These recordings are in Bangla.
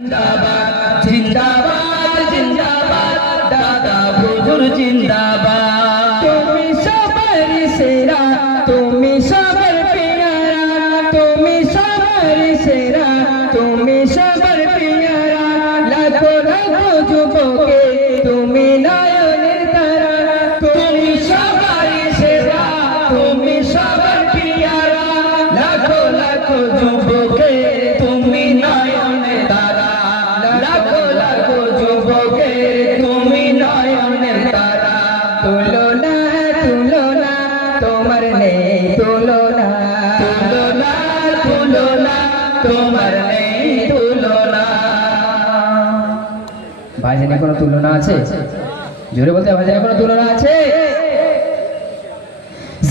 जिंदाबाद जिंदाबाद जिंदाबाद दादा हुजूर जिंदाबाद तुमी सबर सेरा तुमी सबर प्यारा तुमी सबर सेरा तुमी सबर प्यारा लाखो लाखो যুবকে তুমি নয়নের তারা তুমি সবার সেরা তুমি সবার প্যারা লাখো লাখো যুবকে তুমি নয়নের তারা লাখো লাখো যুবকে তুমি নয়নের তারা তুলনা তুলনা তোমার নেই তুলনা তুলনা তুলনা তোমার নেই তুলনা ভাইজানের কোনো তুলনা আছে জোরে বলতে ভাইজানের কোনো তুলনা আছে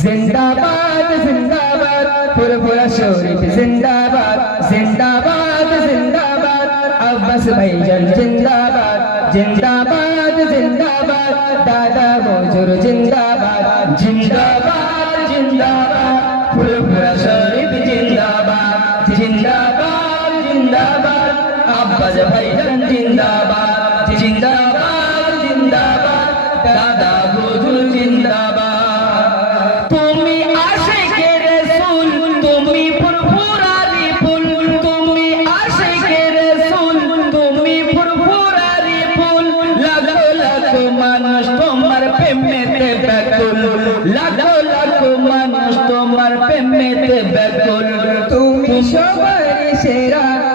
जिंदाबाद जिंदाबाद फुरफुरा शरीफ जिंदाबाद जिंदाबाद जिंदाबाद अब्बास भाईजान जिंदाबाद जिंदाबाद जिंदाबाद दादा हुजूर जिंदाबाद जिंदाबाद जिंदाबाद फुरफुरा शरीफ जिंदाबाद जिंदाबाद जिंदाबाद अब्बास भाईजान जिंदाबाद जिंदाबाद जिंदाबाद दादा हुजूर जिंदाबाद মানুষ তোমার প্রেমেতে ব্যাকুল।